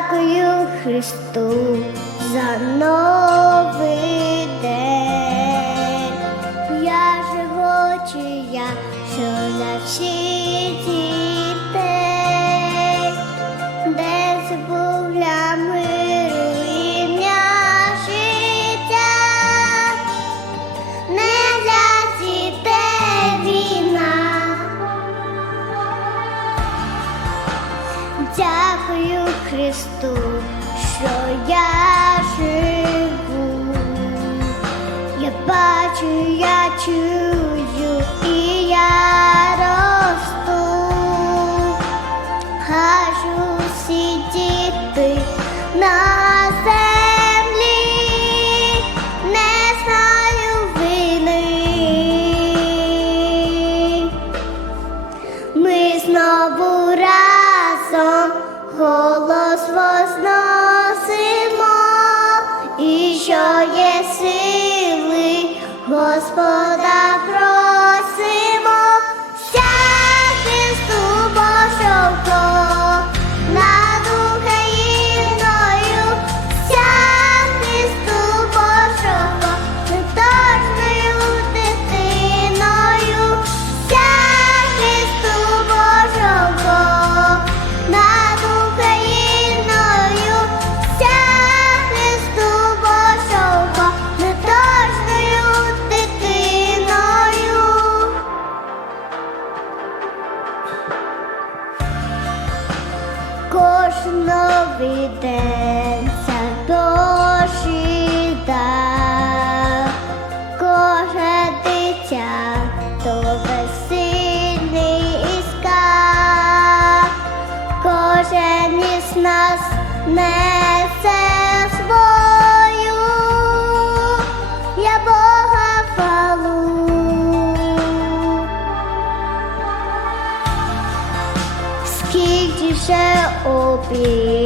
дякую Христу за новий день. Я живучий, я що на всіх. estou. голос возносимо, і що є сили, Господа про. Отець нас несе свою, я Бога хвалу. Скільки ще обід.